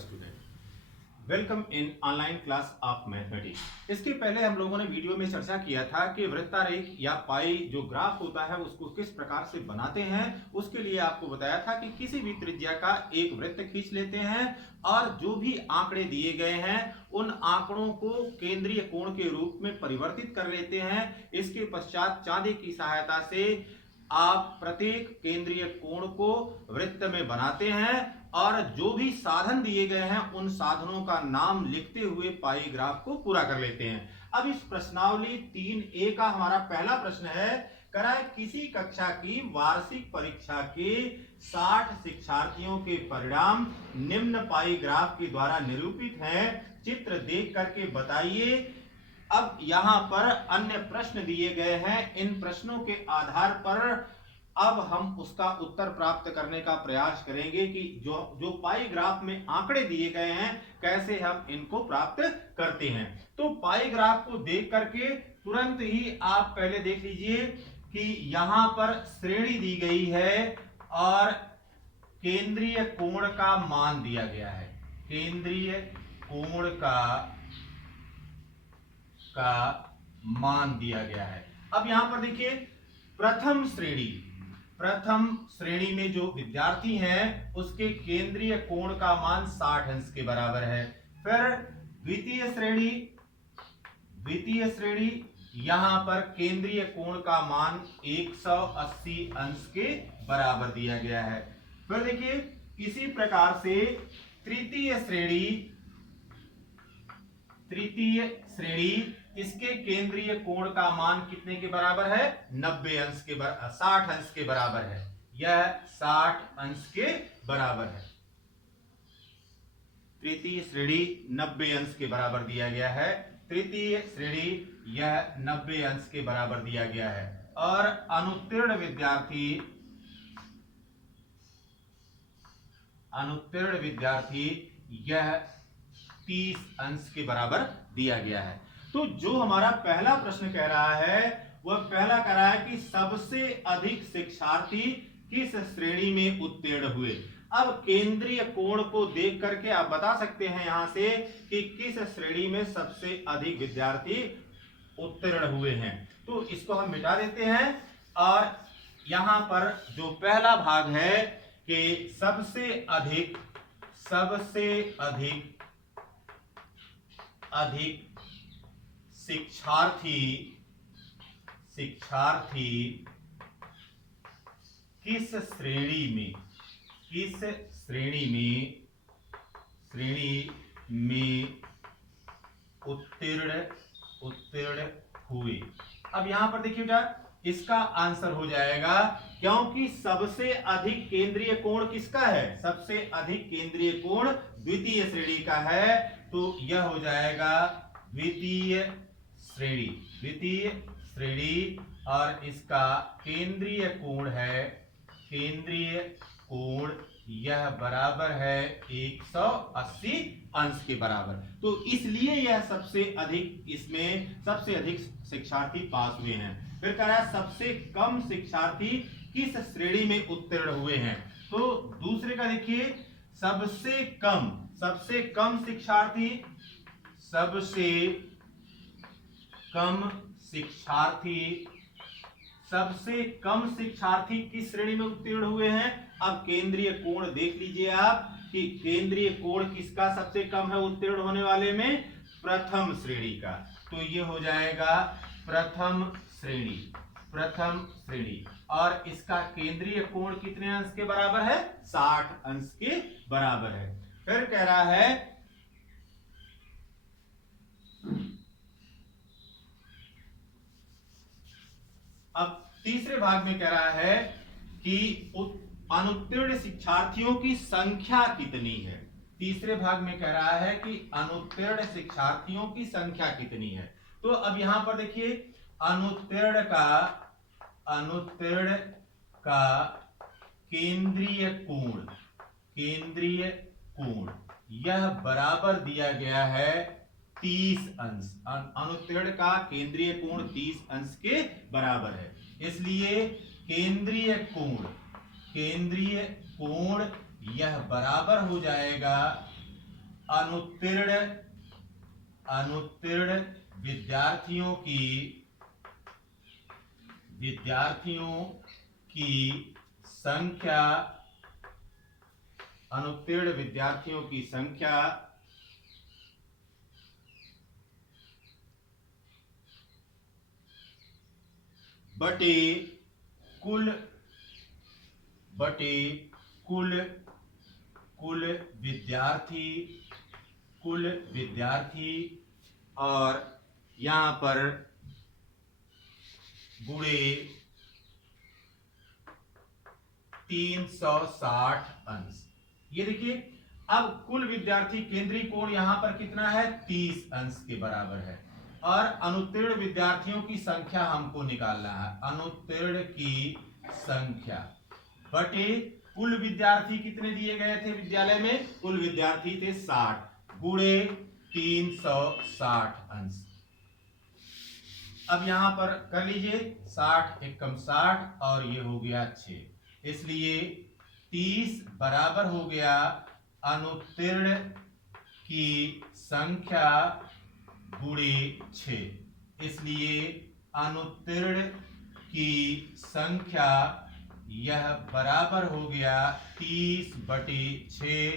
Student, welcome in online class of mathematics. इसके पहले हम लोगों ने वीडियो में चर्चा किया था कि वृत्तारेख या पाई जो ग्राफ होता है उसको किस प्रकार से बनाते हैं। उसके लिए आपको बताया था कि किसी भी त्रिज्या का एक वृत्त खींच लेते हैं और जो भी आंकड़े दिए गए हैं उन आंकड़ों को केंद्रीय कोण के रूप में परिवर्तित कर लेते हैं। इसके पश्चात चांदी की सहायता से आप प्रत्येक केंद्रीय कोण को वृत्त में बनाते हैं और जो भी साधन दिए गए हैं उन साधनों का नाम लिखते हुए पाई ग्राफ को पूरा कर लेते हैं। अब इस प्रश्नावली 3A का हमारा पहला प्रश्न है, कराए किसी कक्षा की वार्षिक परीक्षा के 60 शिक्षार्थियों के परिणाम निम्न पाई ग्राफ के द्वारा निरूपित हैं, चित्र देख करके बताइए। अब यहां पर अन्य प्रश्न दिए गए हैं, इन प्रश्नों के आधार पर अब हम उसका उत्तर प्राप्त करने का प्रयास करेंगे कि जो पाई ग्राफ में आंकड़े दिए गए हैं कैसे हम इनको प्राप्त करते हैं। तो पाई ग्राफ को देख करके तुरंत ही आप पहले देख लीजिए कि यहां पर श्रेणी दी गई है और केंद्रीय कोण का मान दिया गया है। केंद्रीय कोण का मान दिया गया है। अब यहां पर देखिए प्रथम श्रेणी में जो विद्यार्थी हैं उसके केंद्रीय कोण का मान 60 अंश के बराबर है। फिर द्वितीय श्रेणी यहां पर केंद्रीय कोण का मान 180 अंश के बराबर दिया गया है। फिर देखिए इसी प्रकार से तृतीय श्रेणी इसके केंद्रीय कोण का मान कितने के बराबर है? 90 अंश के 60 अंश के बराबर है। यह 60 अंश के बराबर है। तृतीय श्रेणी 90 अंश के बराबर दिया गया है। तृतीय श्रेणी यह 90 अंश के बराबर दिया गया है। और अनुत्तीर्ण विद्यार्थी यह 30 अंश के बराबर दिया गया है। तो जो हमारा पहला प्रश्न कह रहा है वह पहला कह रहा है कि सबसे अधिक शिक्षार्थी किस श्रेणी में उत्तीर्ण हुए। अब केंद्रीय कोण को देख करके आप बता सकते हैं यहां से कि किस श्रेणी में सबसे अधिक विद्यार्थी उत्तीर्ण हुए हैं। तो इसको हम मिटा देते हैं और यहां पर जो पहला भाग है कि सबसे अधिक शिक्षार्थी किस श्रेणी में उत्तीर्ण हुए। अब यहां पर देखिए बेटा इसका आंसर हो जाएगा, क्योंकि सबसे अधिक केंद्रीय कोण किसका है? सबसे अधिक केंद्रीय कोण द्वितीय श्रेणी का है, तो यह हो जाएगा द्वितीय श्रेणी और इसका केंद्रीय कोण यह बराबर है 180 अंश के बराबर। तो इसलिए यह सबसे अधिक शिक्षार्थी पास हुए हैं। फिर कह रहा है सबसे कम शिक्षार्थी किस श्रेणी में उत्तीर्ण हुए हैं। तो दूसरे का देखिए सबसे कम शिक्षार्थी किस श्रेणी में उत्तीर्ण हुए हैं। अब केंद्रीय कोण देख लीजिए आप कि केंद्रीय कोण किसका सबसे कम है उत्तीर्ण होने वाले में? प्रथम श्रेणी का। तो ये हो जाएगा प्रथम श्रेणी और इसका केंद्रीय कोण कितने अंश के बराबर है? 60 अंश के बराबर है। फिर कह रहा है अब तीसरे भाग में कह रहा है कि अनुत्तीर्ण शिक्षार्थियों की संख्या कितनी है। तीसरे भाग में कह रहा है कि अनुत्तीर्ण शिक्षार्थियों की संख्या कितनी है। तो अब यहां पर देखिए अनुत्तीर्ण का केंद्रीय कोण यह बराबर दिया गया है 30 अंश। अनुत्तीर्ण का केंद्रीय कोण 30 अंश के बराबर है। इसलिए केंद्रीय कोण यह बराबर हो जाएगा अनुत्तीर्ण अनुत्तीर्ण विद्यार्थियों की संख्या अनुत्तीर्ण विद्यार्थियों की संख्या बटे कुल विद्यार्थी और यहां पर गुणे 360 अंश। ये देखिए, अब कुल विद्यार्थी केंद्रीय कोण यहां पर कितना है, 30 अंश के बराबर है। और अनुत्तीर्ण विद्यार्थियों की संख्या हमको निकालना है, अनुत्तीर्ण की संख्या बटे कुल विद्यार्थी कितने दिए गए थे विद्यालय में, कुल विद्यार्थी थे 60 गुणे 360 अंश। अब यहां पर कर लीजिए 60 एकम 60 और ये हो गया 6, इसलिए 30 बराबर हो गया अनुत्तीर्ण की संख्या गुणे 6, इसलिए अनुत्तीर्ण की संख्या यह बराबर हो गया 30 बटे 6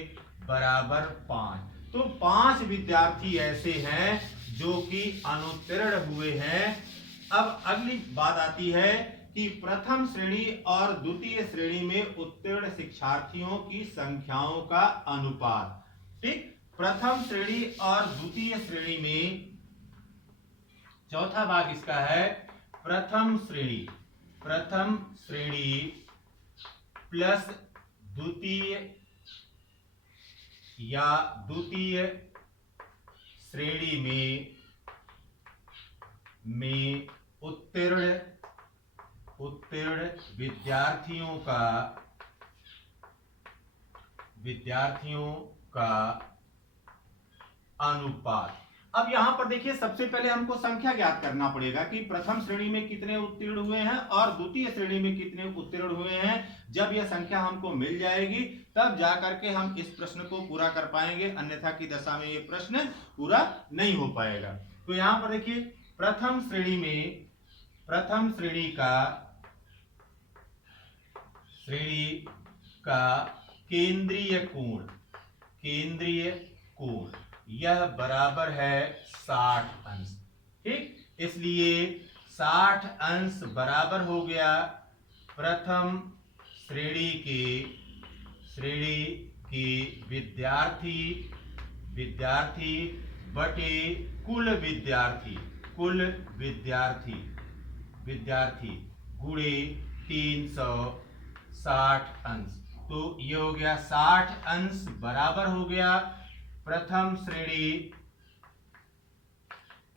बराबर 5। तो 5 विद्यार्थी ऐसे हैं जो कि अनुत्तीर्ण हुए हैं। अब अगली बात आती है कि प्रथम श्रेणी और द्वितीय श्रेणी में उत्तीर्ण शिक्षार्थियों की संख्याओं का अनुपात। ठीक, प्रथम श्रेणी और द्वितीय श्रेणी में, चौथा भाग इसका है प्रथम श्रेणी प्लस द्वितीय या द्वितीय श्रेणी में उत्तीर्ण विद्यार्थियों का अनुपात। अब यहां पर देखिए, सबसे पहले हमको संख्या ज्ञात करना पड़ेगा कि प्रथम श्रेणी में कितने उत्तीर्ण हुए हैं और द्वितीय श्रेणी में कितने उत्तीर्ण हुए हैं। जब यह संख्या हमको मिल जाएगी तब जाकर के हम इस प्रश्न को पूरा कर पाएंगे, अन्यथा की दशा में यह प्रश्न पूरा नहीं हो पाएगा। तो यहां पर देखिए, प्रथम श्रेणी का केंद्रीय कोण यह बराबर है 60 अंश। ठीक, इसलिए 60 अंश बराबर हो गया प्रथम श्रेणी के विद्यार्थी बटे कुल विद्यार्थी गुणे 360 अंश। तो ये हो गया 60 अंश बराबर हो गया प्रथम श्रेणी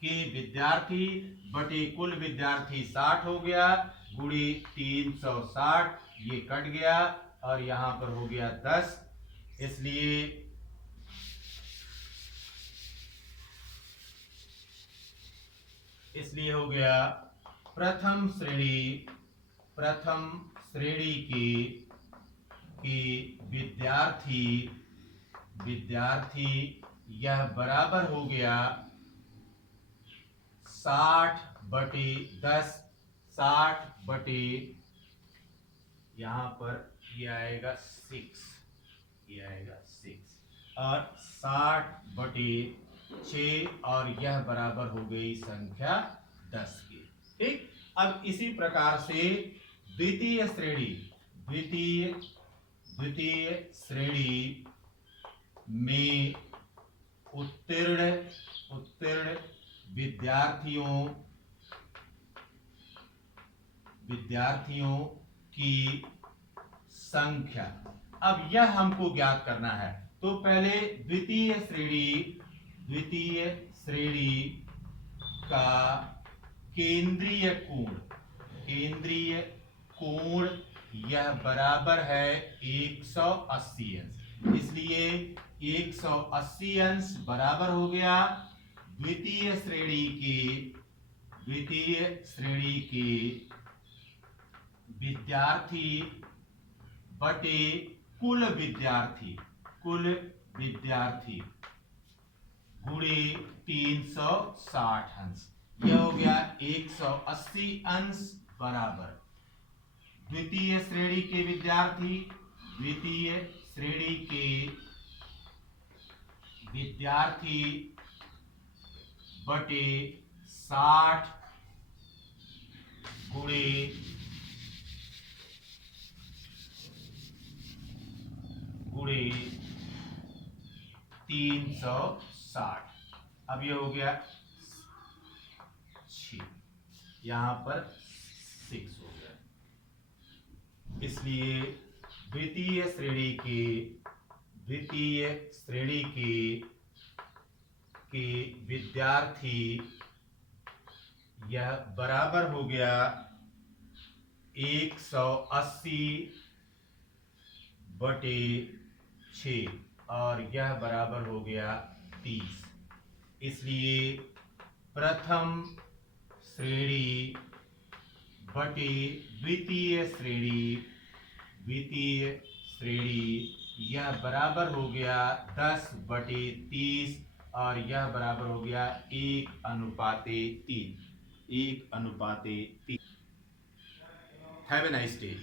के विद्यार्थी बटे कुल विद्यार्थी 60 हो गया गुणे 360, ये कट गया और यहां पर हो गया 10, इसलिए हो गया प्रथम श्रेणी के विद्यार्थी यह बराबर हो गया 60 बटे 10, 60 बटे यहां पर ये आएगा 6, और 60 बटे 6 और यह बराबर हो गई संख्या 10 की। ठीक, अब इसी प्रकार से द्वितीय श्रेणी में उत्तीर्ण विद्यार्थियों की संख्या, अब यह हमको ज्ञात करना है। तो पहले द्वितीय श्रेणी का केंद्रीय कोण यह बराबर है 180 अंश, इसलिए 180 अंश बराबर हो गया द्वितीय श्रेणी के विद्यार्थी बटे कुल विद्यार्थी गुणे 360 अंश, यह हो गया 180 अंश बराबर द्वितीय श्रेणी के विद्यार्थी, द्वितीय श्रेणी के विद्यार्थी बटे 60 गुणे 360। अब ये हो गया 6, यहां पर 6 हो गया। इसलिए द्वितीय श्रेणी के विद्यार्थी, यह बराबर हो गया 180 बटे 6 और यह बराबर हो गया 30। इसलिए प्रथम श्रेणी बटे द्वितीय श्रेणी यह बराबर हो गया 10 बटे 30 और यह बराबर हो गया 1:3। Have a nice day.